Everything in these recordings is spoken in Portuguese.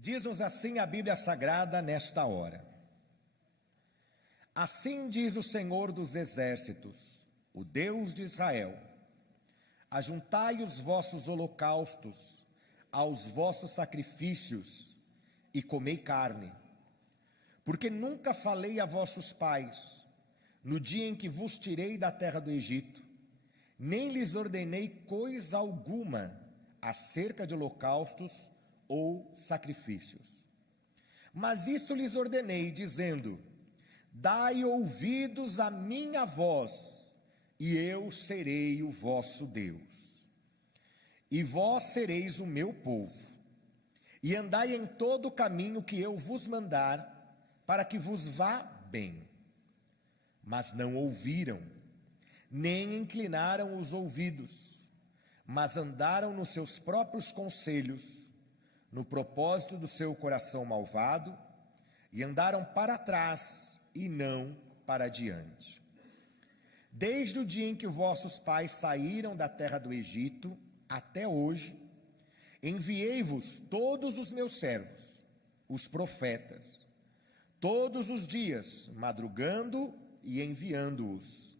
Diz-nos assim a Bíblia Sagrada nesta hora: assim diz o Senhor dos Exércitos, o Deus de Israel: ajuntai os vossos holocaustos aos vossos sacrifícios e comei carne, porque nunca falei a vossos pais, no dia em que vos tirei da terra do Egito, nem lhes ordenei coisa alguma acerca de holocaustos ou sacrifícios. Mas isso lhes ordenei, dizendo: dai ouvidos à minha voz, e eu serei o vosso Deus, e vós sereis o meu povo, e andai em todo o caminho que eu vos mandar, para que vos vá bem. Mas não ouviram, nem inclinaram os ouvidos, mas andaram nos seus próprios conselhos, no propósito do seu coração malvado, e andaram para trás e não para diante. Desde o dia em que vossos pais saíram da terra do Egito até hoje, enviei-vos todos os meus servos, os profetas, todos os dias, madrugando e enviando-os,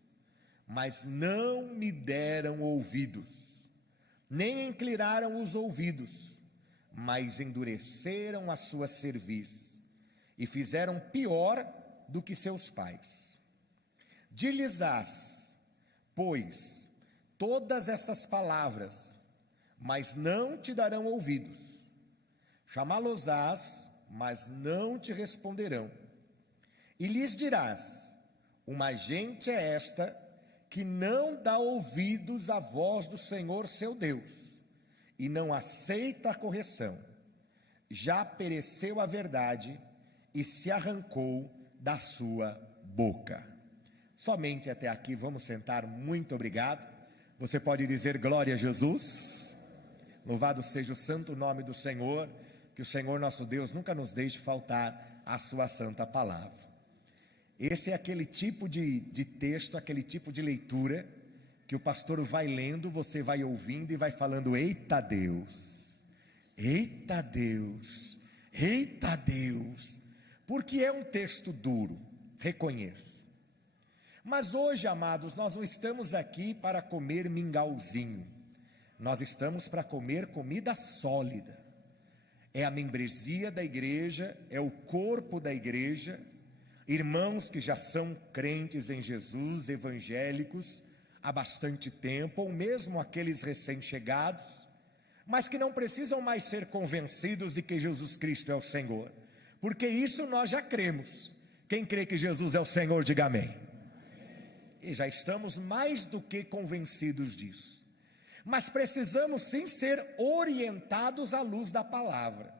mas não me deram ouvidos, nem inclinaram os ouvidos, mas endureceram a sua cerviz, e fizeram pior do que seus pais. Dir-lhes-ás, pois, todas essas palavras, mas não te darão ouvidos. Chamá-los-ás, mas não te responderão. E lhes dirás: uma gente é esta que não dá ouvidos à voz do Senhor seu Deus, e não aceita a correção. Já pereceu a verdade e se arrancou da sua boca. Somente até aqui, vamos sentar, muito obrigado. Você pode dizer glória a Jesus. Louvado seja o santo nome do Senhor, que o Senhor nosso Deus nunca nos deixe faltar a sua santa palavra. Esse é aquele tipo de texto, aquele tipo de leitura, que o pastor vai lendo, você vai ouvindo e vai falando: eita Deus, eita Deus, eita Deus, porque é um texto duro, reconheço. Mas hoje, amados, nós não estamos aqui para comer mingauzinho, nós estamos para comer comida sólida. É a membresia da igreja, é o corpo da igreja, irmãos que já são crentes em Jesus, evangélicos, há bastante tempo, ou mesmo aqueles recém-chegados, mas que não precisam mais ser convencidos de que Jesus Cristo é o Senhor, porque isso nós já cremos. Quem crê que Jesus é o Senhor, diga amém. E já estamos mais do que convencidos disso, mas precisamos sim ser orientados à luz da palavra.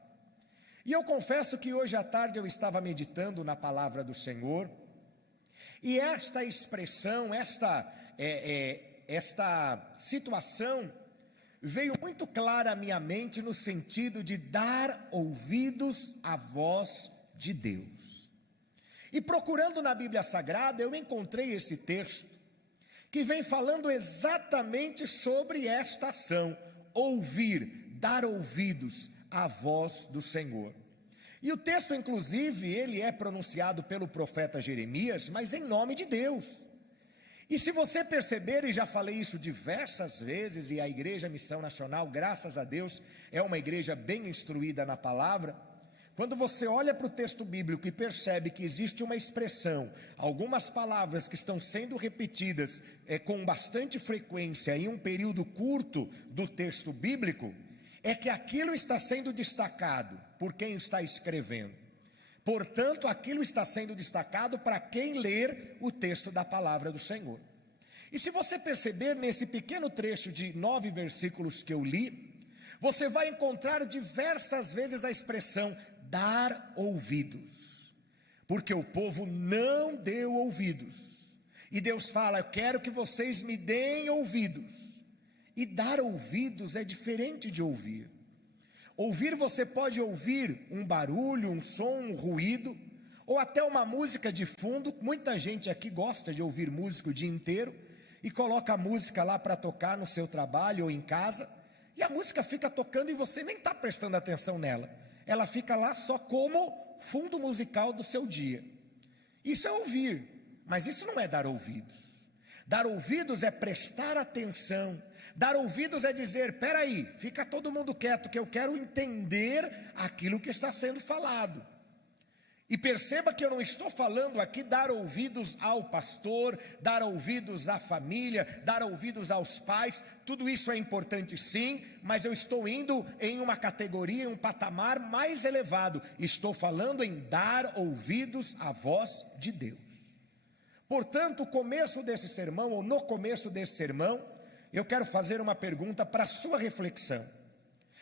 E eu confesso que hoje à tarde eu estava meditando na palavra do Senhor, e esta expressão, esta situação veio muito clara à minha mente, no sentido de dar ouvidos à voz de Deus. E procurando na Bíblia Sagrada, eu encontrei esse texto, que vem falando exatamente sobre esta ação: ouvir, dar ouvidos à voz do Senhor. E o texto, inclusive, ele é pronunciado pelo profeta Jeremias, mas em nome de Deus. E se você perceber, e já falei isso diversas vezes, e a Igreja Missão Nacional, graças a Deus, é uma igreja bem instruída na palavra. Quando você olha para o texto bíblico e percebe que existe uma expressão, algumas palavras que estão sendo repetidas com bastante frequência em um período curto do texto bíblico, é que aquilo está sendo destacado por quem está escrevendo. Portanto, aquilo está sendo destacado para quem ler o texto da palavra do Senhor. E se você perceber nesse pequeno trecho de 9 versículos que eu li, você vai encontrar diversas vezes a expressão dar ouvidos, porque o povo não deu ouvidos, e Deus fala: eu quero que vocês me deem ouvidos. E dar ouvidos é diferente de ouvir. Ouvir, você pode ouvir um barulho, um som, um ruído, ou até uma música de fundo. Muita gente aqui gosta de ouvir música o dia inteiro, e coloca a música lá para tocar no seu trabalho ou em casa, e a música fica tocando e você nem está prestando atenção nela. ela fica lá só como fundo musical do seu dia. Isso é ouvir, mas isso não é dar ouvidos. Dar ouvidos é prestar atenção. Dar ouvidos é dizer, peraí, fica todo mundo quieto que eu quero entender aquilo que está sendo falado. E perceba que eu não estou falando aqui dar ouvidos ao pastor, dar ouvidos à família, dar ouvidos aos pais, tudo isso é importante sim, mas eu estou indo em uma categoria, em um patamar mais elevado, estou falando em dar ouvidos à voz de Deus. Portanto, no começo desse sermão, eu quero fazer uma pergunta para a sua reflexão.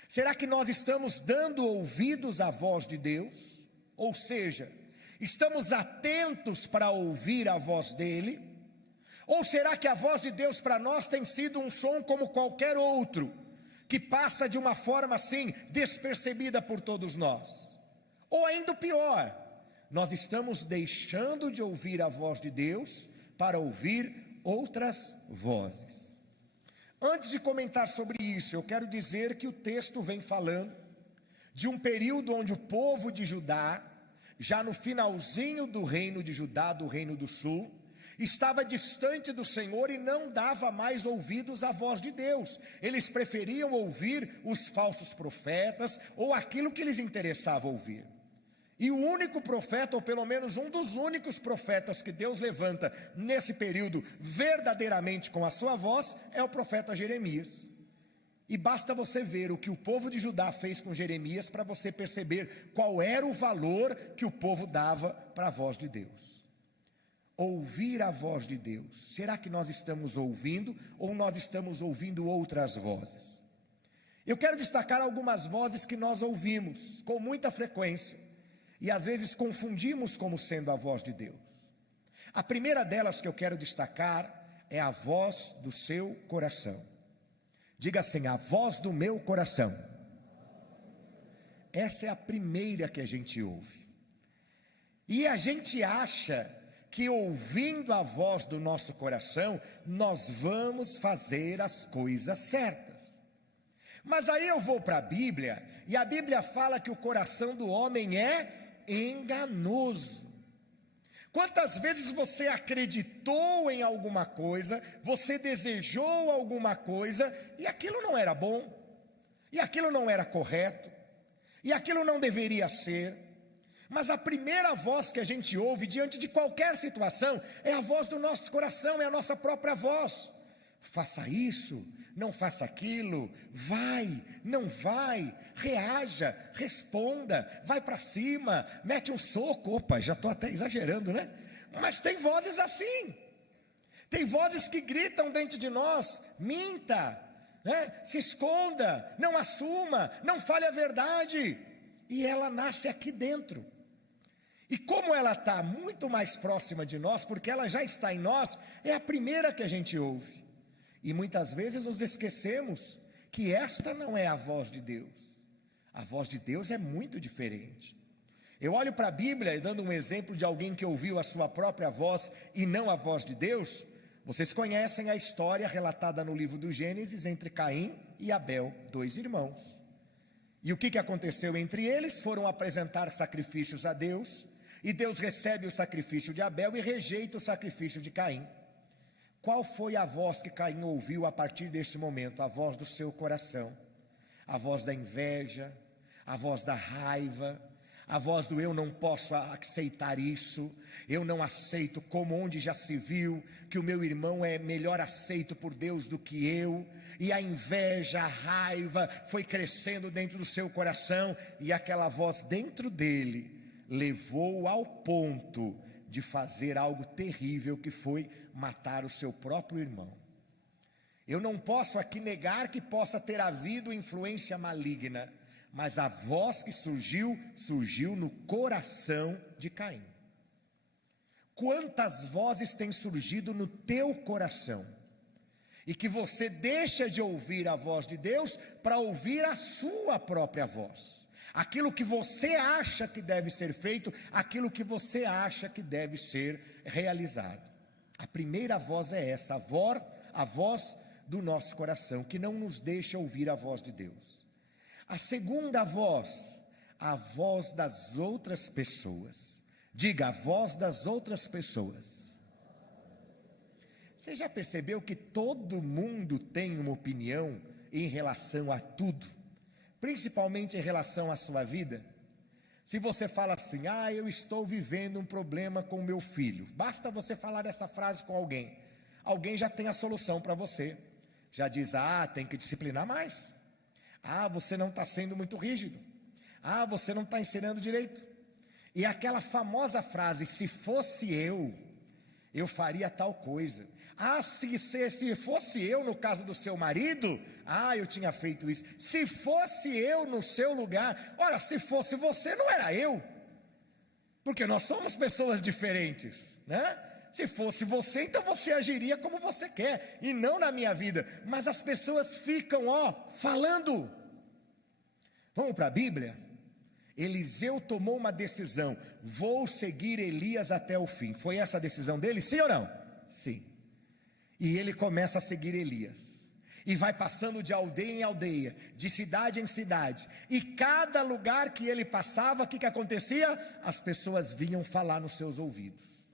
Será que nós estamos dando ouvidos à voz de Deus? Ou seja, estamos atentos para ouvir a voz dele? Ou será que a voz de Deus para nós tem sido um som como qualquer outro, que passa de uma forma assim, despercebida por todos nós? Ou ainda pior, nós estamos deixando de ouvir a voz de Deus para ouvir outras vozes. Antes de comentar sobre isso, eu quero dizer que o texto vem falando de um período onde o povo de Judá, já no finalzinho do reino de Judá, do reino do sul, estava distante do Senhor e não dava mais ouvidos à voz de Deus. Eles preferiam ouvir os falsos profetas ou aquilo que lhes interessava ouvir. E o único profeta, ou pelo menos um dos únicos profetas que Deus levanta nesse período verdadeiramente com a sua voz, é o profeta Jeremias. E basta você ver o que o povo de Judá fez com Jeremias para você perceber qual era o valor que o povo dava para a voz de Deus. Ouvir a voz de Deus. Será que nós estamos ouvindo ou nós estamos ouvindo outras vozes? Eu quero destacar algumas vozes que nós ouvimos com muita frequência e às vezes confundimos como sendo a voz de Deus. A primeira delas que eu quero destacar é a voz do seu coração. Diga assim, a voz do meu coração. Essa é a primeira que a gente ouve. E a gente acha que ouvindo a voz do nosso coração, nós vamos fazer as coisas certas. Mas aí eu vou para a Bíblia, e a Bíblia fala que o coração do homem é enganoso. Quantas vezes você acreditou em alguma coisa, você desejou alguma coisa, e aquilo não era bom, e aquilo não era correto, e aquilo não deveria ser, mas a primeira voz que a gente ouve diante de qualquer situação, é a voz do nosso coração, é a nossa própria voz. Faça isso, não faça aquilo, vai, não vai, reaja, responda, vai para cima, mete um soco, opa, já estou até exagerando, né? Mas tem vozes assim, tem vozes que gritam dentro de nós, minta, né? Se esconda, não assuma, não fale a verdade, e ela nasce aqui dentro. E como ela está muito mais próxima de nós, porque ela já está em nós, é a primeira que a gente ouve. E muitas vezes nos esquecemos que esta não é a voz de Deus. A voz de Deus é muito diferente. Eu olho para a Bíblia e dando um exemplo de alguém que ouviu a sua própria voz e não a voz de Deus. Vocês conhecem a história relatada no livro do Gênesis entre Caim e Abel, dois irmãos. E o que aconteceu entre eles? Foram apresentar sacrifícios a Deus, e Deus recebe o sacrifício de Abel e rejeita o sacrifício de Caim. Qual foi a voz que Caim ouviu a partir desse momento? A voz do seu coração, a voz da inveja, a voz da raiva, a voz do eu não posso aceitar isso, eu não aceito, como onde já se viu que o meu irmão é melhor aceito por Deus do que eu, e a inveja, a raiva foi crescendo dentro do seu coração, e aquela voz dentro dele levou ao ponto de fazer algo terrível, que foi matar o seu próprio irmão. Eu não posso aqui negar que possa ter havido influência maligna, mas a voz que surgiu no coração de Caim. Quantas vozes têm surgido no teu coração, e que você deixa de ouvir a voz de Deus para ouvir a sua própria voz, aquilo que você acha que deve ser feito, aquilo que você acha que deve ser realizado. A primeira voz é essa, a voz do nosso coração, que não nos deixa ouvir a voz de Deus. A segunda voz, a voz das outras pessoas. Diga, a voz das outras pessoas. Você já percebeu que todo mundo tem uma opinião em relação a tudo, principalmente em relação à sua vida? Se você fala assim, eu estou vivendo um problema com meu filho, basta você falar essa frase com alguém, alguém já tem a solução para você, já diz, tem que disciplinar mais, você não está sendo muito rígido, você não está ensinando direito, e aquela famosa frase, se fosse eu faria tal coisa, se fosse eu no caso do seu marido, eu tinha feito isso, se fosse eu no seu lugar, ora, se fosse você não era eu, porque nós somos pessoas diferentes, né? Se fosse você, então você agiria como você quer, e não na minha vida, mas as pessoas ficam, falando. Vamos para a Bíblia? Eliseu tomou uma decisão, vou seguir Elias até o fim, foi essa a decisão dele, sim ou não? Sim. E ele começa a seguir Elias, e vai passando de aldeia em aldeia, de cidade em cidade, e cada lugar que ele passava, o que acontecia? As pessoas vinham falar nos seus ouvidos,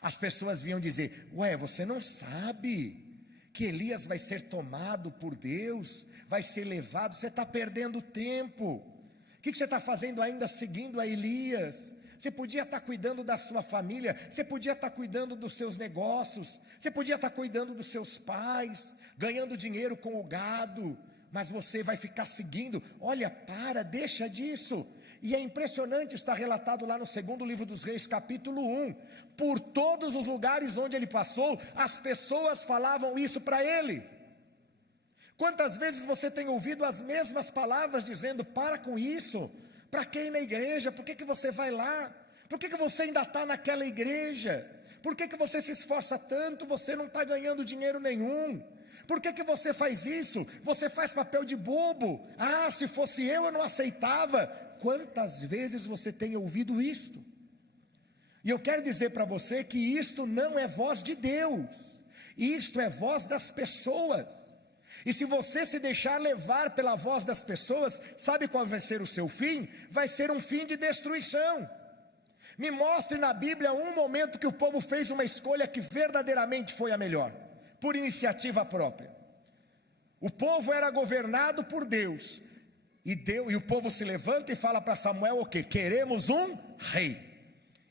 as pessoas vinham dizer, você não sabe que Elias vai ser tomado por Deus, vai ser levado, você está perdendo tempo, o que você está fazendo ainda seguindo a Elias? Você podia estar cuidando da sua família, você podia estar cuidando dos seus negócios, você podia estar cuidando dos seus pais, ganhando dinheiro com o gado, mas você vai ficar seguindo, deixa disso. E é impressionante, está relatado lá no segundo livro dos Reis, capítulo 1, por todos os lugares onde ele passou, as pessoas falavam isso para ele. Quantas vezes você tem ouvido as mesmas palavras dizendo, para com isso, para que ir na igreja? Por que você vai lá? Por que você ainda está naquela igreja? Por que você se esforça tanto? Você não está ganhando dinheiro nenhum. Por que você faz isso? Você faz papel de bobo. Se fosse eu não aceitava. Quantas vezes você tem ouvido isto? E eu quero dizer para você que isto não é voz de Deus. Isto é voz das pessoas. E se você se deixar levar pela voz das pessoas, sabe qual vai ser o seu fim? Vai ser um fim de destruição. Me mostre na Bíblia um momento que o povo fez uma escolha que verdadeiramente foi a melhor, por iniciativa própria. O povo era governado por Deus, e o povo se levanta e fala para Samuel o quê? Queremos um rei.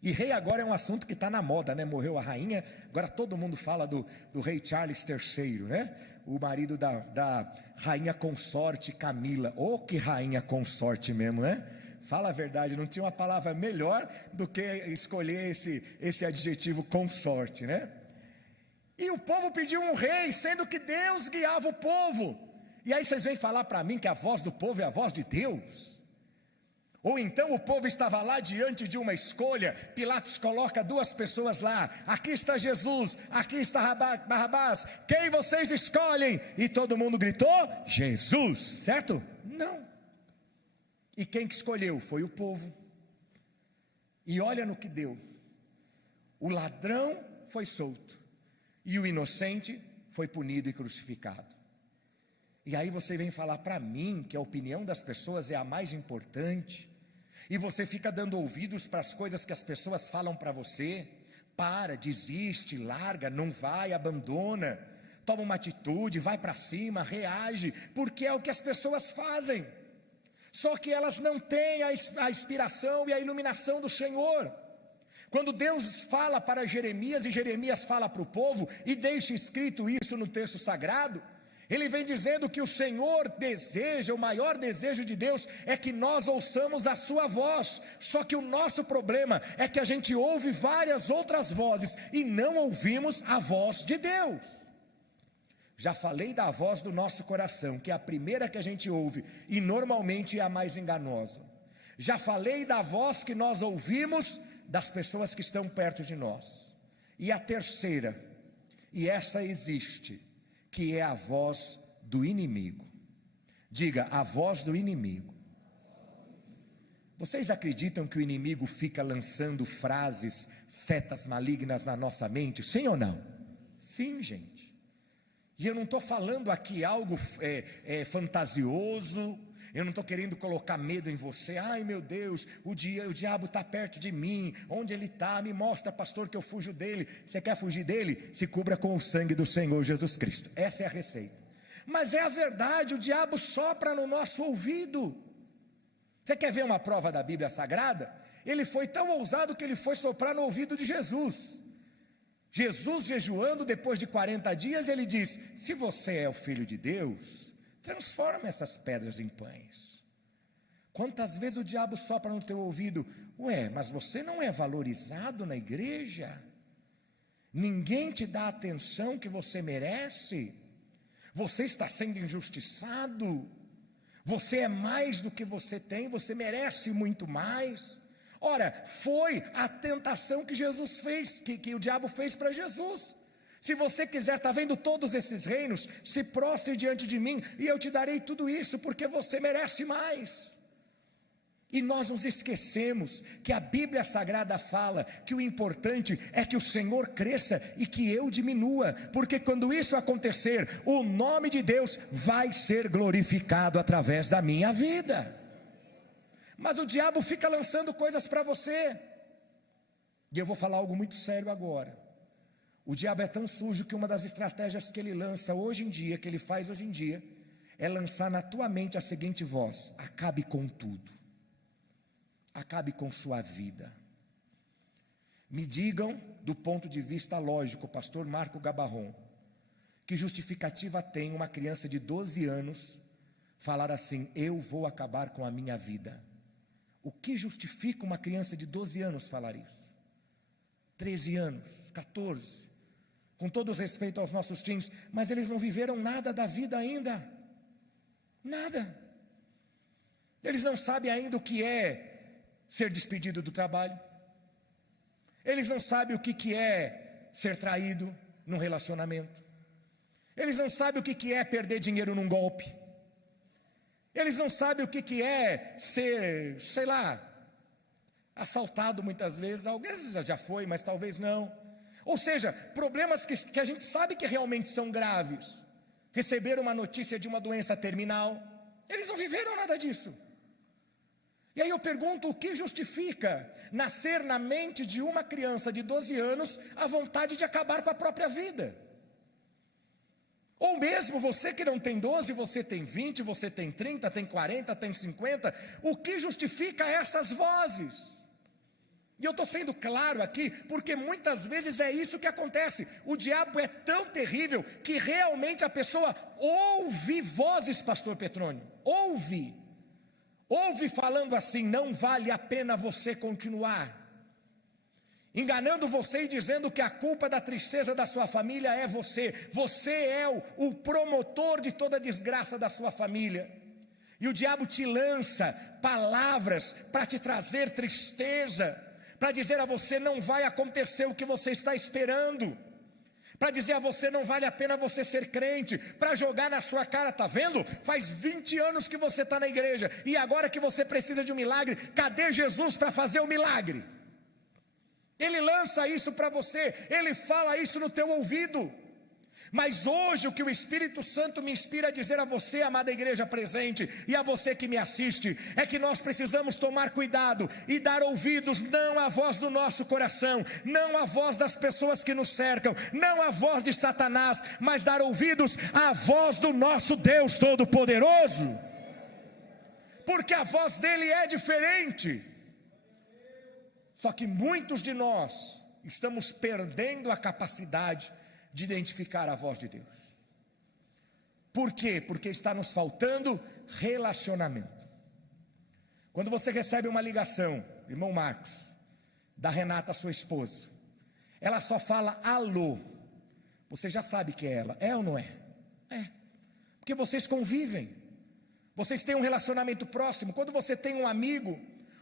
E rei agora é um assunto que está na moda, né? Morreu a rainha, agora todo mundo fala do rei Charles III, né? O marido da rainha consorte Camila. Que rainha consorte mesmo, né? Fala a verdade, não tinha uma palavra melhor do que escolher esse adjetivo consorte, né? E o povo pediu um rei, sendo que Deus guiava o povo. E aí vocês vêm falar para mim que a voz do povo é a voz de Deus? Ou então o povo estava lá diante de uma escolha, Pilatos coloca duas pessoas lá, aqui está Jesus, aqui está Barrabás, quem vocês escolhem? E todo mundo gritou, Jesus, certo? Não. E quem que escolheu? Foi o povo. E olha no que deu, o ladrão foi solto, e o inocente foi punido e crucificado. E aí você vem falar para mim que a opinião das pessoas é a mais importante, e você fica dando ouvidos para as coisas que as pessoas falam para você. Desiste, larga, não vai, abandona, toma uma atitude, vai para cima, reage, porque é o que as pessoas fazem, só que elas não têm a inspiração e a iluminação do Senhor. Quando Deus fala para Jeremias, e Jeremias fala para o povo, e deixa escrito isso no texto sagrado, ele vem dizendo que o Senhor deseja, o maior desejo de Deus é que nós ouçamos a sua voz, só que o nosso problema é que a gente ouve várias outras vozes, e não ouvimos a voz de Deus. Já falei da voz do nosso coração, que é a primeira que a gente ouve, e normalmente é a mais enganosa. Já falei da voz que nós ouvimos das pessoas que estão perto de nós. E a terceira, e essa existe, que é a voz do inimigo. Diga, a voz do inimigo. Vocês acreditam que o inimigo fica lançando frases, setas malignas na nossa mente? Sim ou não? Sim, gente. E eu não estou falando aqui algo fantasioso, Eu não estou querendo colocar medo em você. Ai meu Deus, o diabo está perto de mim. Onde ele está? Me mostra, pastor, que eu fujo dele. Você quer fugir dele? Se cubra com o sangue do Senhor Jesus Cristo. Essa é a receita. Mas é a verdade, o diabo sopra no nosso ouvido. Você quer ver uma prova da Bíblia Sagrada? Ele foi tão ousado que ele foi soprar no ouvido de Jesus. Jesus jejuando depois de 40 dias, ele diz: se você é o Filho de Deus, transforma essas pedras em pães. Quantas vezes o diabo sopra no teu ouvido: ué, mas você não é valorizado na igreja? Ninguém te dá a atenção que você merece? Você está sendo injustiçado? Você é mais do que você tem, você merece muito mais. Ora, foi a tentação que Jesus fez, que o diabo fez para Jesus. Se você quiser, está vendo todos esses reinos, se prostre diante de mim, e eu te darei tudo isso, porque você merece mais. E nós nos esquecemos que a Bíblia Sagrada fala que o importante é que o Senhor cresça e que eu diminua, porque quando isso acontecer, o nome de Deus vai ser glorificado através da minha vida. Mas o diabo fica lançando coisas para você, e eu vou falar algo muito sério agora. O diabo é tão sujo que uma das estratégias que ele lança hoje em dia, que ele faz hoje em dia, é lançar na tua mente a seguinte voz: acabe com tudo, acabe com sua vida. Me digam, do ponto de vista lógico, pastor Marco Gabarron, que justificativa tem uma criança de 12 anos falar assim: eu vou acabar com a minha vida? O que justifica uma criança de 12 anos falar isso? 13 anos, 14, com todo respeito aos nossos teens, mas eles não viveram nada da vida ainda, nada. Eles não sabem ainda o que é ser despedido do trabalho, eles não sabem o que é ser traído num relacionamento, eles não sabem o que é perder dinheiro num golpe, eles não sabem o que é ser, sei lá, assaltado muitas vezes. Alguns já foi, mas talvez não. Ou seja, problemas que a gente sabe que realmente são graves. Receber uma notícia de uma doença terminal, eles não viveram nada disso. E aí eu pergunto: o que justifica nascer na mente de uma criança de 12 anos a vontade de acabar com a própria vida? Ou mesmo você que não tem 12, você tem 20, você tem 30, tem 40, tem 50, o que justifica essas vozes? E eu estou sendo claro aqui, porque muitas vezes é isso que acontece. O diabo é tão terrível que realmente a pessoa ouve vozes, pastor Petrônio, ouve falando assim: não vale a pena você continuar, enganando você e dizendo que a culpa da tristeza da sua família é você. Você é o promotor de toda a desgraça da sua família. E o diabo te lança palavras para te trazer tristeza, para dizer a você: não vai acontecer o que você está esperando, para dizer a você: não vale a pena você ser crente, para jogar na sua cara: tá vendo? Faz 20 anos que você está na igreja, e agora que você precisa de um milagre, cadê Jesus para fazer o milagre? Ele lança isso para você, ele fala isso no teu ouvido. Mas hoje o que o Espírito Santo me inspira a dizer a você, amada igreja presente, e a você que me assiste, é que nós precisamos tomar cuidado e dar ouvidos não à voz do nosso coração, não à voz das pessoas que nos cercam, não à voz de Satanás, mas dar ouvidos à voz do nosso Deus Todo-Poderoso, porque a voz dele é diferente. Só que muitos de nós estamos perdendo a capacidade de identificar a voz de Deus. Por quê? Porque está nos faltando relacionamento. Quando você recebe uma ligação, irmão Marcos, da Renata, sua esposa, ela só fala alô, você já sabe que é ela, é ou não é? É, porque vocês convivem, vocês têm um relacionamento próximo. Quando você tem um amigo,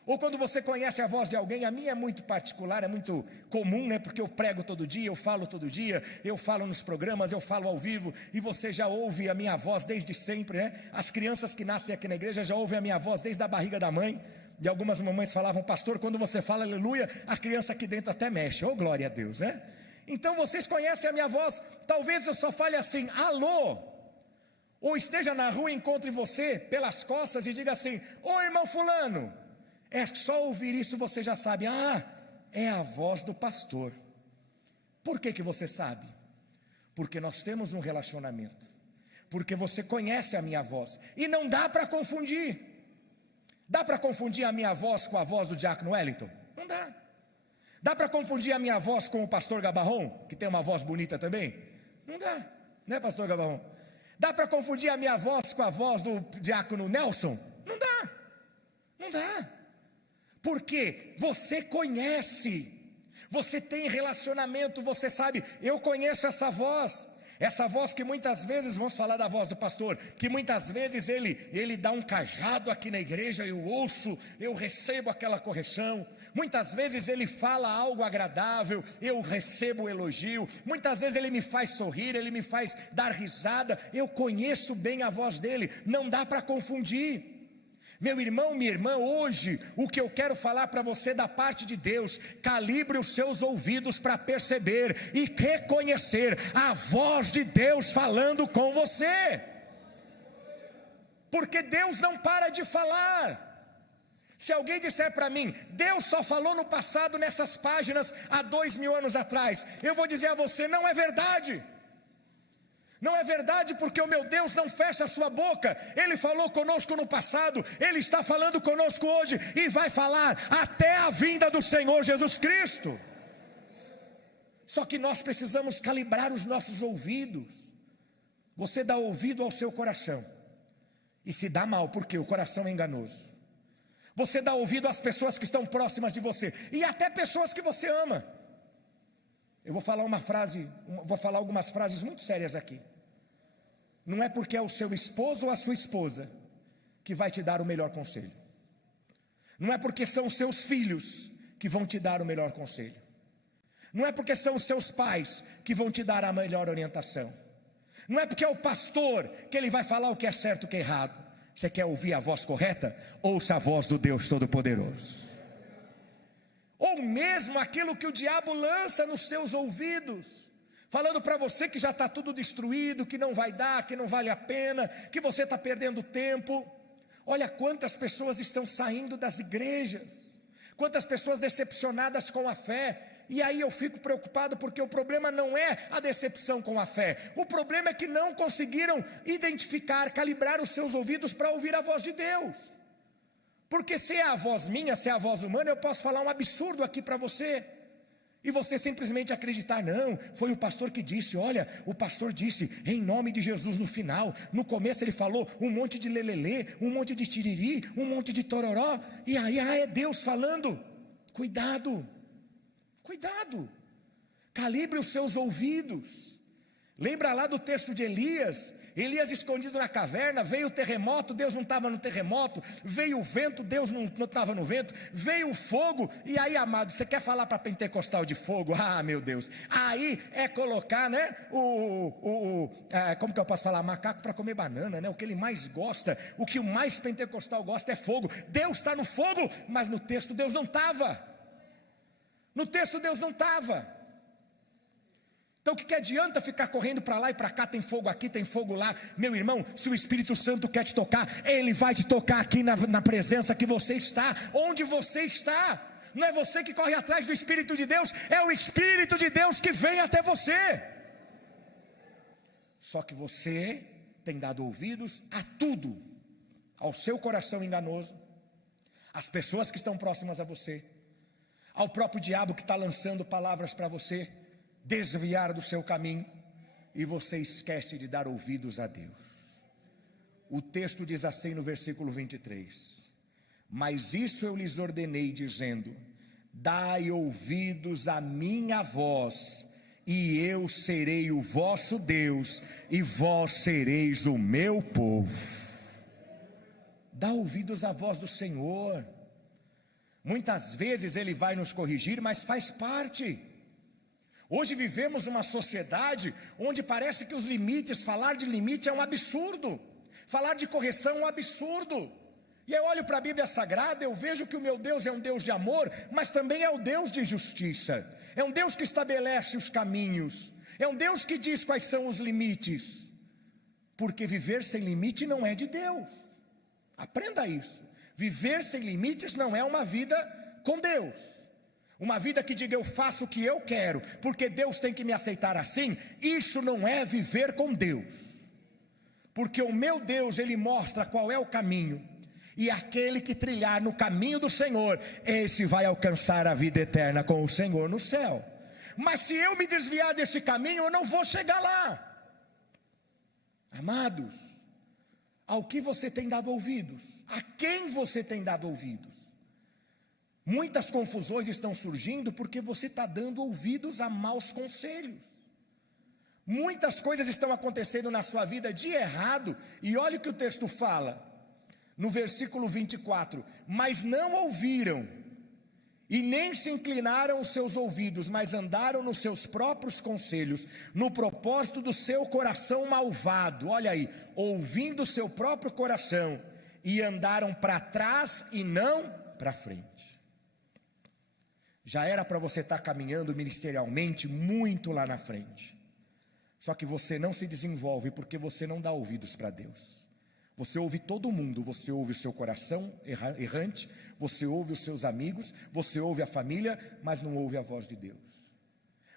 ou quando você conhece a voz de alguém, a minha é muito particular, é muito comum, né? Porque eu prego todo dia, eu falo todo dia, eu falo nos programas, eu falo ao vivo, e você já ouve a minha voz desde sempre, né? As crianças que nascem aqui na igreja já ouvem a minha voz desde a barriga da mãe, e algumas mamães falavam: pastor, quando você fala aleluia, a criança aqui dentro até mexe. Oh, glória a Deus, né? Então vocês conhecem a minha voz. Talvez eu só fale assim, alô, Ou esteja na rua e encontre você pelas costas e diga assim: ô irmão fulano. É só ouvir isso você já sabe, é a voz do pastor. Por que você sabe? Porque nós temos um relacionamento, porque você conhece a minha voz, e não dá para confundir. Dá para confundir a minha voz com a voz do diácono Wellington? Não dá. Dá para confundir a minha voz com o pastor Gabarron, que tem uma voz bonita também? Não dá, né, pastor Gabarron? Dá para confundir a minha voz com a voz do diácono Nelson? Não dá, não dá. Porque você conhece, você tem relacionamento, você sabe, eu conheço essa voz que muitas vezes, vamos falar da voz do pastor, que muitas vezes ele dá um cajado aqui na igreja, eu ouço, eu recebo aquela correção, muitas vezes ele fala algo agradável, eu recebo o elogio, muitas vezes ele me faz sorrir, ele me faz dar risada, eu conheço bem a voz dele, não dá para confundir. Meu irmão, minha irmã, hoje o que eu quero falar para você da parte de Deus: calibre os seus ouvidos para perceber e reconhecer a voz de Deus falando com você, porque Deus não para de falar. Se alguém disser para mim, Deus só falou no passado nessas páginas há 2000 anos atrás, eu vou dizer a você, não é verdade. Não é verdade, porque o meu Deus não fecha a sua boca. Ele falou conosco no passado, Ele está falando conosco hoje e vai falar até a vinda do Senhor Jesus Cristo. Só que nós precisamos calibrar os nossos ouvidos. Você dá ouvido ao seu coração e se dá mal, porque o coração é enganoso. Você dá ouvido às pessoas que estão próximas de você e até pessoas que você ama. Eu vou falar algumas frases muito sérias aqui. Não é porque é o seu esposo ou a sua esposa que vai te dar o melhor conselho. Não é porque são os seus filhos que vão te dar o melhor conselho. Não é porque são os seus pais que vão te dar a melhor orientação. Não é porque é o pastor que ele vai falar o que é certo e o que é errado. Você quer ouvir a voz correta? Ouça a voz do Deus Todo-Poderoso. Ou mesmo aquilo que o diabo lança nos teus ouvidos, falando para você que já está tudo destruído, que não vai dar, que não vale a pena, que você está perdendo tempo. Olha quantas pessoas estão saindo das igrejas, quantas pessoas decepcionadas com a fé. E aí eu fico preocupado, porque o problema não é a decepção com a fé, o problema é que não conseguiram identificar, calibrar os seus ouvidos para ouvir a voz de Deus. Porque se é a voz minha, se é a voz humana, eu posso falar um absurdo aqui para você, e você simplesmente acreditar: não, foi o pastor que disse. Olha, o pastor disse em nome de Jesus no final. No começo ele falou um monte de lelelê, um monte de tiriri, um monte de tororó, e aí é Deus falando. Cuidado, cuidado, calibre os seus ouvidos. Lembra lá do texto de Elias escondido na caverna, veio o terremoto, Deus não estava no terremoto, veio o vento, Deus não estava no vento, veio o fogo, e aí, amado, você quer falar para pentecostal de fogo? Ah, meu Deus, aí é colocar, né, como que eu posso falar, macaco para comer banana, né, o que ele mais gosta, o que o mais pentecostal gosta é fogo. Deus está no fogo, mas no texto Deus não estava, no texto Deus não estava. Então o que adianta ficar correndo para lá e para cá, tem fogo aqui, tem fogo lá? Meu irmão, se o Espírito Santo quer te tocar, Ele vai te tocar aqui na presença que você está, onde você está. Não é você que corre atrás do Espírito de Deus, é o Espírito de Deus que vem até você. Só que você tem dado ouvidos a tudo, ao seu coração enganoso, às pessoas que estão próximas a você, ao próprio diabo que está lançando palavras para você desviar do seu caminho, e você esquece de dar ouvidos a Deus. O texto diz assim no versículo 23: mas isso eu lhes ordenei, dizendo: dai ouvidos à minha voz, e eu serei o vosso Deus, e vós sereis o meu povo. Dá ouvidos à voz do Senhor. Muitas vezes Ele vai nos corrigir, mas faz parte. Hoje vivemos uma sociedade onde parece que os limites, falar de limite é um absurdo, falar de correção é um absurdo. E eu olho para a Bíblia Sagrada, eu vejo que o meu Deus é um Deus de amor, mas também é o Deus de justiça, é um Deus que estabelece os caminhos, é um Deus que diz quais são os limites. porque viver sem limite não é de Deus. Aprenda isso. Viver sem limites não é uma vida com Deus. Uma vida que diga eu faço o que eu quero, porque Deus tem que me aceitar assim. Isso não é viver com Deus. Porque o meu Deus, Ele mostra qual é o caminho. E aquele que trilhar no caminho do Senhor, esse vai alcançar a vida eterna com o Senhor no céu. Mas se eu me desviar deste caminho, eu não vou chegar lá. Amados, ao que você tem dado ouvidos? A quem você tem dado ouvidos? Muitas confusões estão surgindo porque você está dando ouvidos a maus conselhos. Muitas coisas estão acontecendo na sua vida de errado, e olha o que o texto fala, no versículo 24, mas não ouviram, e nem se inclinaram os seus ouvidos, mas andaram nos seus próprios conselhos, no propósito do seu coração malvado, olha aí, ouvindo o seu próprio coração, e andaram para trás e não para frente. Já era para você estar caminhando ministerialmente muito lá na frente, só que você não se desenvolve porque você não dá ouvidos para Deus. Você ouve todo mundo, você ouve o seu coração errante, você ouve os seus amigos, você ouve a família, mas não ouve a voz de Deus.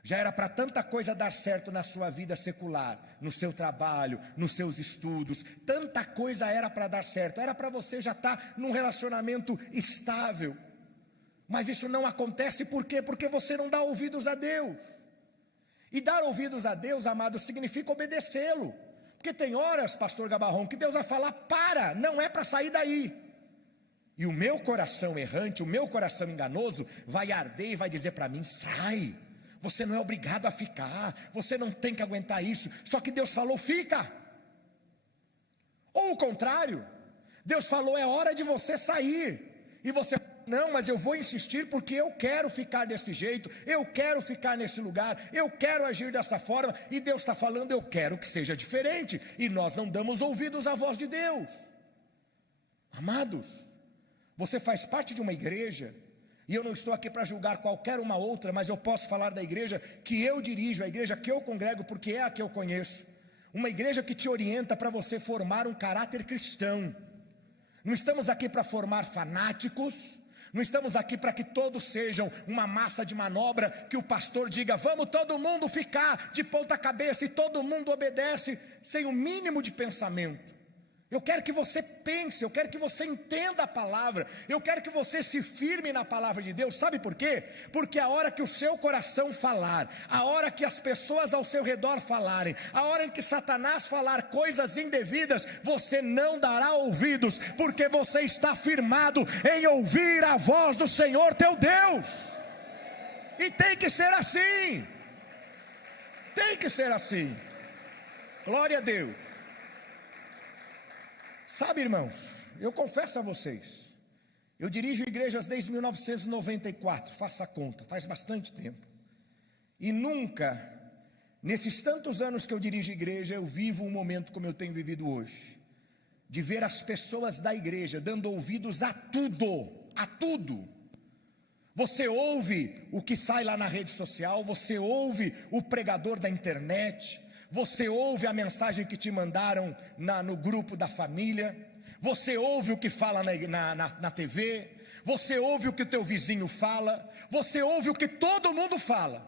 Já era para tanta coisa dar certo na sua vida secular, no seu trabalho, nos seus estudos, tanta coisa era para dar certo, era para você já estar num relacionamento estável, mas isso não acontece por quê? Porque você não dá ouvidos a Deus. E dar ouvidos a Deus, amado, significa obedecê-lo. Porque tem horas, pastor Gabarrão, que Deus vai falar, para, não é para sair daí. E o meu coração errante, o meu coração enganoso, vai arder e vai dizer para mim, sai, você não é obrigado a ficar, você não tem que aguentar isso, só que Deus falou, fica. Ou o contrário, Deus falou, é hora de você sair, e você, não, mas eu vou insistir porque eu quero ficar desse jeito, eu quero ficar nesse lugar, eu quero agir dessa forma, e Deus está falando, eu quero que seja diferente, e nós não damos ouvidos à voz de Deus. Amados, você faz parte de uma igreja, e eu não estou aqui para julgar qualquer uma outra, mas eu posso falar da igreja que eu dirijo, a igreja que eu congrego, porque é a que eu conheço, uma igreja que te orienta para você formar um caráter cristão. Não estamos aqui para formar fanáticos, não estamos aqui para que todos sejam uma massa de manobra, que o pastor diga, vamos todo mundo ficar de ponta cabeça, e todo mundo obedece, sem o mínimo de pensamento. Eu quero que você pense, eu quero que você entenda a palavra, eu quero que você se firme na palavra de Deus, sabe por quê? Porque a hora que o seu coração falar, a hora que as pessoas ao seu redor falarem, a hora em que Satanás falar coisas indevidas, você não dará ouvidos, porque você está firmado em ouvir a voz do Senhor teu Deus, e tem que ser assim, glória a Deus. Sabe, irmãos, eu confesso a vocês, eu dirijo igrejas desde 1994, faça a conta, faz bastante tempo, e nunca, nesses tantos anos que eu dirijo igreja, eu vivo um momento como eu tenho vivido hoje, de ver as pessoas da igreja dando ouvidos a tudo. Você ouve o que sai lá na rede social, você ouve o pregador da internet, você ouve a mensagem que te mandaram no grupo da família, você ouve o que fala na TV, você ouve o que o teu vizinho fala, você ouve o que todo mundo fala.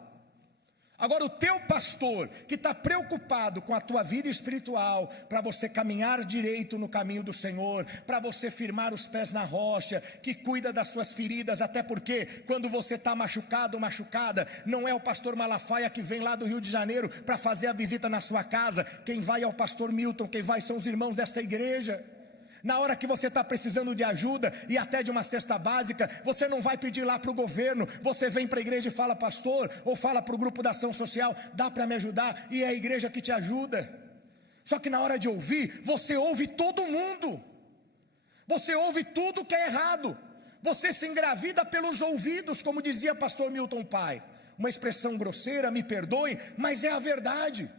Agora o teu pastor, que está preocupado com a tua vida espiritual, para você caminhar direito no caminho do Senhor, para você firmar os pés na rocha, que cuida das suas feridas, até porque quando você está machucado ou machucada, não é o pastor Malafaia que vem lá do Rio de Janeiro para fazer a visita na sua casa, quem vai é o pastor Milton, quem vai são os irmãos dessa igreja. Na hora que você está precisando de ajuda, e até de uma cesta básica, você não vai pedir lá para o governo, você vem para a igreja e fala, pastor, ou fala para o grupo da ação social, dá para me ajudar, e é a igreja que te ajuda. Só que na hora de ouvir, você ouve todo mundo, você ouve tudo que é errado, você se engravida pelos ouvidos, como dizia pastor Milton Pai, uma expressão grosseira, me perdoe, mas é a verdade.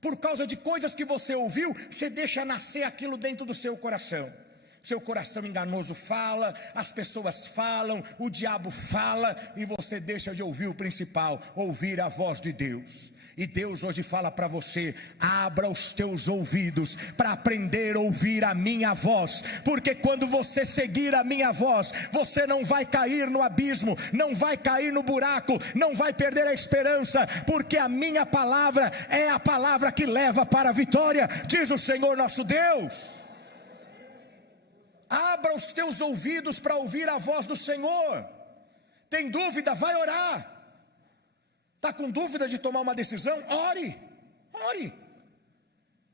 Por causa de coisas que você ouviu, você deixa nascer aquilo dentro do seu coração. Seu coração enganoso fala, as pessoas falam, o diabo fala, e você deixa de ouvir o principal, ouvir a voz de Deus. E Deus hoje fala para você: abra os teus ouvidos para aprender a ouvir a minha voz, porque quando você seguir a minha voz, você não vai cair no abismo, não vai cair no buraco, não vai perder a esperança, porque a minha palavra é a palavra que leva para a vitória, diz o Senhor nosso Deus. Abra os teus ouvidos para ouvir a voz do Senhor. Tem dúvida? Vai orar. Está com dúvida de tomar uma decisão? Ore.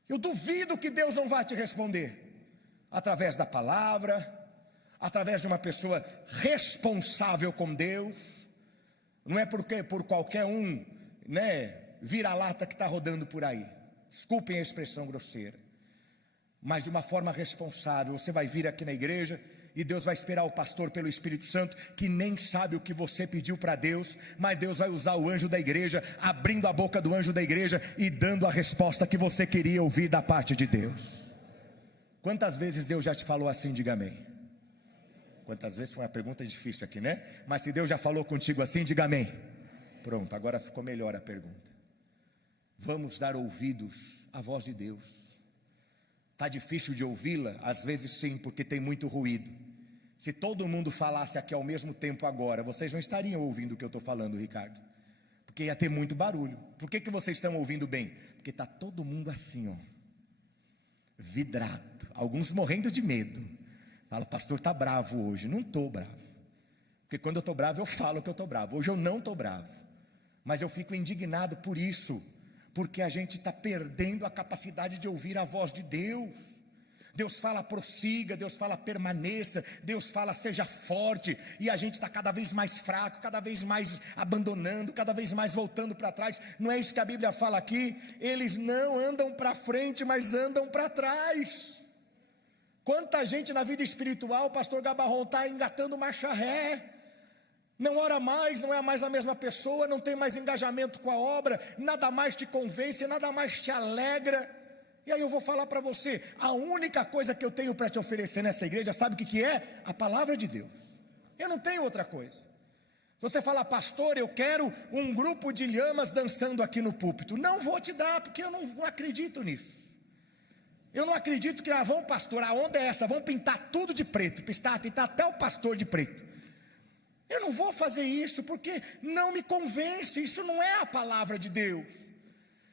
Eu duvido que Deus não vai te responder, através da palavra, através de uma pessoa responsável com Deus. Não é porque por qualquer um, vira-lata que está rodando por aí, desculpem a expressão grosseira, mas de uma forma responsável. Você vai vir aqui na igreja e Deus vai esperar o pastor pelo Espírito Santo, que nem sabe o que você pediu para Deus, mas Deus vai usar o anjo da igreja, abrindo a boca do anjo da igreja e dando a resposta que você queria ouvir da parte de Deus. Quantas vezes Deus já te falou assim? Diga amém. Quantas vezes? Foi uma pergunta difícil aqui, né? Mas se Deus já falou contigo assim, diga amém. Pronto, agora ficou melhor a pergunta. Vamos dar ouvidos à voz de Deus. Está difícil de ouvi-la? Às vezes sim, porque tem muito ruído. Se todo mundo falasse aqui ao mesmo tempo agora, vocês não estariam ouvindo o que eu estou falando, Ricardo, porque ia ter muito barulho. Por que vocês estão ouvindo bem? Porque está todo mundo assim, ó, vidrado, alguns morrendo de medo. Fala: pastor, está bravo hoje. Não estou bravo, porque quando eu estou bravo eu falo que eu estou bravo. Hoje eu não estou bravo, mas eu fico indignado por isso, porque a gente está perdendo a capacidade de ouvir a voz de Deus. Deus fala: prossiga, Deus fala: permaneça, Deus fala: seja forte, e a gente está cada vez mais fraco, cada vez mais abandonando, cada vez mais voltando para trás. Não é isso que a Bíblia fala aqui? Eles não andam para frente, mas andam para trás. Quanta gente na vida espiritual, o pastor Gabarron está engatando marcha ré, não ora mais, não é mais a mesma pessoa, não tem mais engajamento com a obra, nada mais te convence, nada mais te alegra. E aí eu vou falar para você: a única coisa que eu tenho para te oferecer nessa igreja, sabe o que é? A palavra de Deus. Eu não tenho outra coisa. Você fala: pastor, eu quero um grupo de lhamas dançando aqui no púlpito. Não vou te dar, porque eu não acredito nisso. Eu não acredito que, vamos pastor, a onda é essa, vamos pintar tudo de preto, pintar até o pastor de preto. Eu não vou fazer isso, porque não me convence, isso não é a palavra de Deus.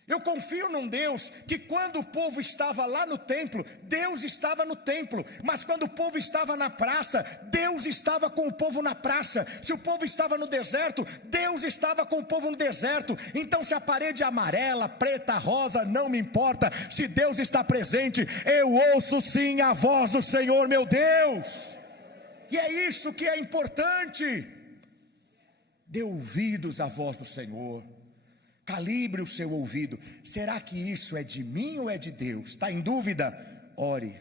Eu confio num Deus que, quando o povo estava lá no templo, Deus estava no templo, mas quando o povo estava na praça, Deus estava com o povo na praça. Se o povo estava no deserto, Deus estava com o povo no deserto. Então, se a parede é amarela, preta, rosa, não me importa, se Deus está presente, eu ouço sim a voz do Senhor meu Deus. E é isso que é importante. Dê ouvidos à voz do Senhor. Calibre o seu ouvido. Será que isso é de mim ou é de Deus? Está em dúvida? Ore.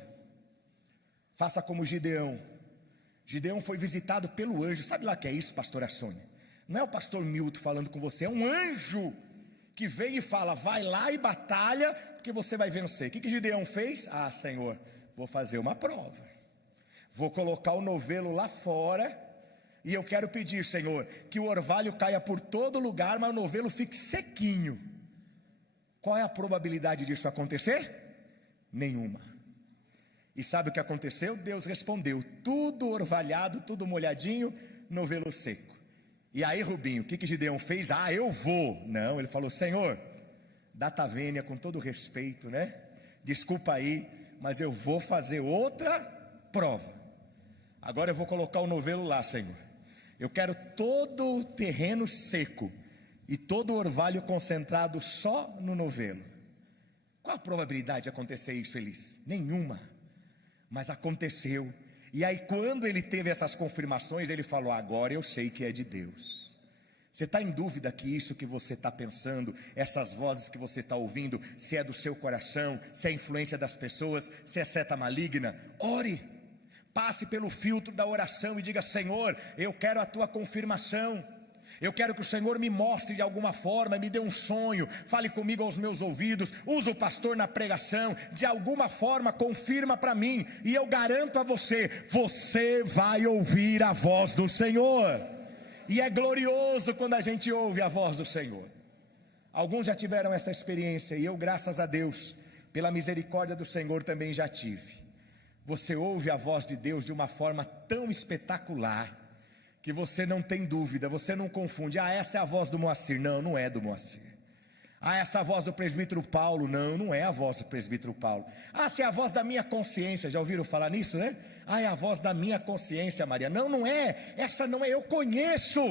Faça como Gideão. Gideão foi visitado pelo anjo. Sabe lá o que é isso, pastora Sônia? Não é o pastor Milton falando com você, é um anjo que veio e fala: vai lá e batalha, porque você vai vencer. O que Gideão fez? Ah, Senhor, vou fazer uma prova. Vou colocar o novelo lá fora. E eu quero pedir, Senhor, que o orvalho caia por todo lugar, mas o novelo fique sequinho. Qual é a probabilidade disso acontecer? Nenhuma. E sabe o que aconteceu? Deus respondeu: tudo orvalhado, tudo molhadinho, novelo seco. E aí, Rubinho, o que Gideão fez? Ah, eu vou. Não, ele falou: Senhor, data vênia, com todo respeito, né? Desculpa aí, mas eu vou fazer outra prova. Agora eu vou colocar o novelo lá, Senhor. Eu quero todo o terreno seco e todo o orvalho concentrado só no novelo. Qual a probabilidade de acontecer isso, Elis? Nenhuma. Mas aconteceu. E aí, quando ele teve essas confirmações, ele falou: agora eu sei que é de Deus. Você está em dúvida que isso que você está pensando, essas vozes que você está ouvindo, se é do seu coração, se é influência das pessoas, se é seta maligna? Ore. Passe pelo filtro da oração e diga: Senhor, eu quero a tua confirmação. Eu quero que o Senhor me mostre de alguma forma, me dê um sonho, fale comigo aos meus ouvidos, usa o pastor na pregação, de alguma forma confirma para mim, e eu garanto a você, você vai ouvir a voz do Senhor. E é glorioso quando a gente ouve a voz do Senhor. Alguns já tiveram essa experiência e eu, graças a Deus, pela misericórdia do Senhor, também já tive. Você ouve a voz de Deus de uma forma tão espetacular que você não tem dúvida, você não confunde. Essa é a voz do Moacir. Não, não é do Moacir. Essa é a voz do presbítero Paulo. Não, não é a voz do presbítero Paulo. Essa é a voz da minha consciência. Já ouviram falar nisso, né? É a voz da minha consciência, Maria. Não, não é. Essa não é. Eu conheço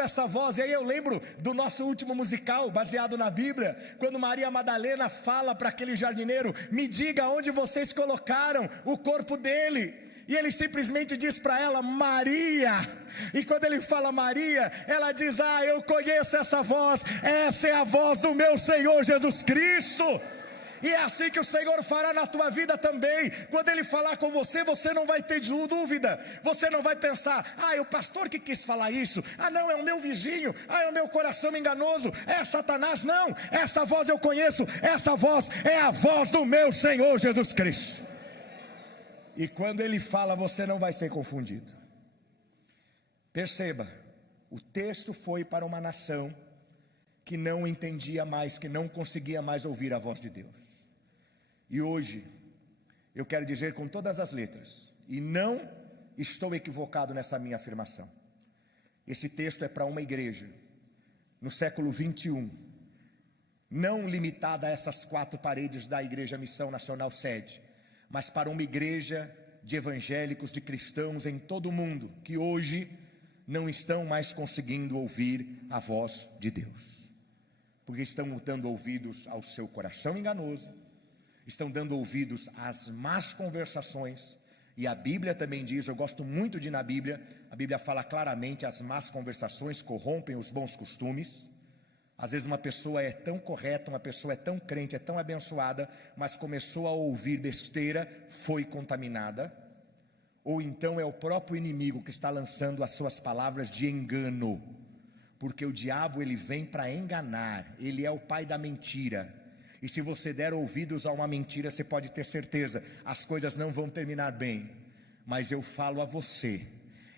essa voz. E aí eu lembro do nosso último musical, baseado na Bíblia, quando Maria Madalena fala para aquele jardineiro: me diga onde vocês colocaram o corpo dele. E ele simplesmente diz para ela: Maria. E quando ele fala Maria, ela diz: eu conheço essa voz. Essa é a voz do meu Senhor Jesus Cristo. E é assim que o Senhor fará na tua vida também. Quando Ele falar com você, você não vai ter dúvida. Você não vai pensar: é o pastor que quis falar isso. Não, é o meu vizinho. É o meu coração enganoso. É Satanás. Não, essa voz eu conheço. Essa voz é a voz do meu Senhor Jesus Cristo. E quando Ele fala, você não vai ser confundido. Perceba, o texto foi para uma nação que não entendia mais, que não conseguia mais ouvir a voz de Deus. E hoje, eu quero dizer com todas as letras, e não estou equivocado nessa minha afirmação, esse texto é para uma igreja, no século 21, não limitada a essas 4 paredes da Igreja Missão Nacional Sede, mas para uma igreja de evangélicos, de cristãos em todo o mundo, que hoje não estão mais conseguindo ouvir a voz de Deus, porque estão dando ouvidos ao seu coração enganoso, estão dando ouvidos às más conversações, e a Bíblia também diz, eu gosto muito de ir na Bíblia, a Bíblia fala claramente: as más conversações corrompem os bons costumes. Às vezes uma pessoa é tão correta, uma pessoa é tão crente, é tão abençoada, mas começou a ouvir besteira, foi contaminada. Ou então é o próprio inimigo que está lançando as suas palavras de engano, porque o diabo ele vem para enganar, ele é o pai da mentira. E se você der ouvidos a uma mentira, você pode ter certeza, as coisas não vão terminar bem. Mas eu falo a você,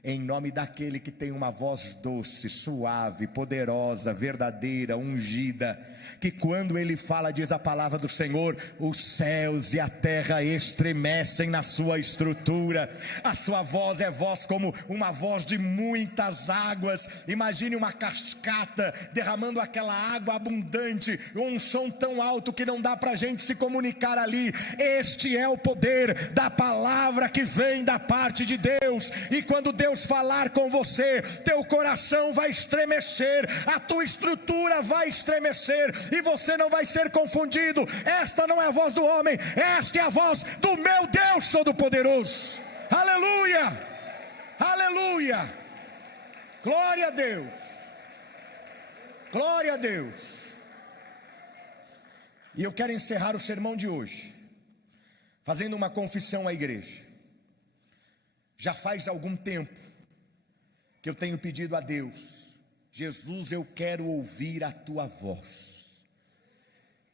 em nome daquele que tem uma voz doce, suave, poderosa, verdadeira, ungida, que quando ele fala, diz a palavra do Senhor, os céus e a terra estremecem na sua estrutura. A sua voz é voz como uma voz de muitas águas. Imagine uma cascata derramando aquela água abundante, um som tão alto que não dá para a gente se comunicar ali. Este é o poder da palavra que vem da parte de Deus. E quando Deus falar com você, teu coração vai estremecer, a tua estrutura vai estremecer, e você não vai ser confundido. Esta não é a voz do homem, esta é a voz do meu Deus Todo-Poderoso. Aleluia, aleluia, glória a Deus, glória a Deus. E eu quero encerrar o sermão de hoje fazendo uma confissão à igreja. Já faz algum tempo que eu tenho pedido a Deus: Jesus, eu quero ouvir a tua voz.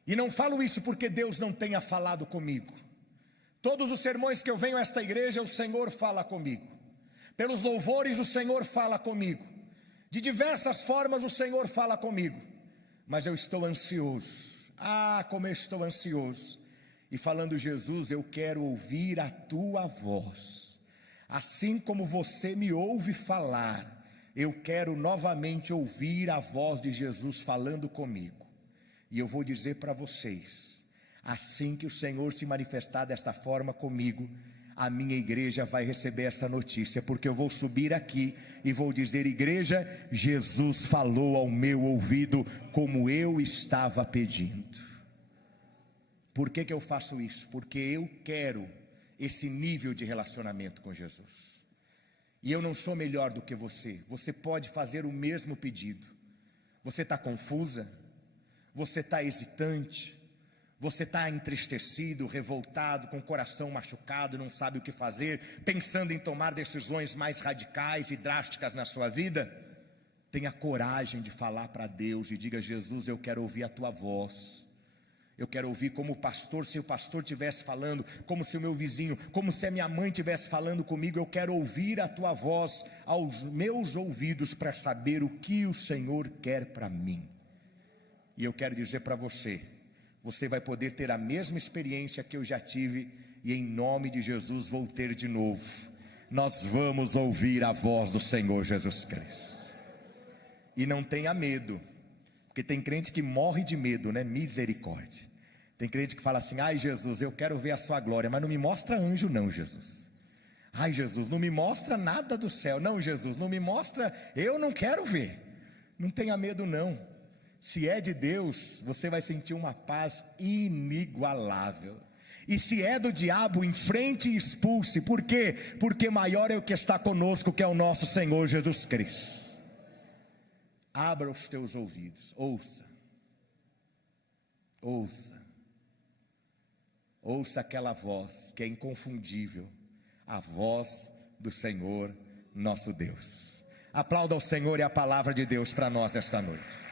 E não falo isso porque Deus não tenha falado comigo. Todos os sermões que eu venho a esta igreja, o Senhor fala comigo. Pelos louvores o Senhor fala comigo. De diversas formas o Senhor fala comigo. Mas eu estou ansioso. Como eu estou ansioso. E falando: Jesus, eu quero ouvir a tua voz. Assim como você me ouve falar, eu quero novamente ouvir a voz de Jesus falando comigo. E eu vou dizer para vocês, assim que o Senhor se manifestar desta forma comigo, a minha igreja vai receber essa notícia, porque eu vou subir aqui e vou dizer: igreja, Jesus falou ao meu ouvido como eu estava pedindo. Por que eu faço isso? Porque eu quero esse nível de relacionamento com Jesus. E eu não sou melhor do que você. Você pode fazer o mesmo pedido. Você está confusa? Você está hesitante? Você está entristecido, revoltado, com o coração machucado, não sabe o que fazer, pensando em tomar decisões mais radicais e drásticas na sua vida? Tenha coragem de falar para Deus e diga: Jesus, eu quero ouvir a tua voz. Eu quero ouvir como o pastor, se o pastor estivesse falando, como se o meu vizinho, como se a minha mãe estivesse falando comigo. Eu quero ouvir a tua voz aos meus ouvidos para saber o que o Senhor quer para mim. E eu quero dizer para você, você vai poder ter a mesma experiência que eu já tive, e em nome de Jesus vou ter de novo. Nós vamos ouvir a voz do Senhor Jesus Cristo. E não tenha medo, porque tem crente que morre de medo, né? Misericórdia. Tem crente que fala assim: ai Jesus, eu quero ver a sua glória, mas não me mostra anjo não, Jesus. Ai Jesus, não me mostra nada do céu. Não, Jesus, não me mostra, eu não quero ver. Não tenha medo não. Se é de Deus, você vai sentir uma paz inigualável. E se é do diabo, enfrente e expulse. Por quê? Porque maior é o que está conosco, que é o nosso Senhor Jesus Cristo. Abra os teus ouvidos, ouça. Ouça. Ouça aquela voz que é inconfundível, a voz do Senhor nosso Deus. Aplauda ao Senhor e a palavra de Deus para nós esta noite.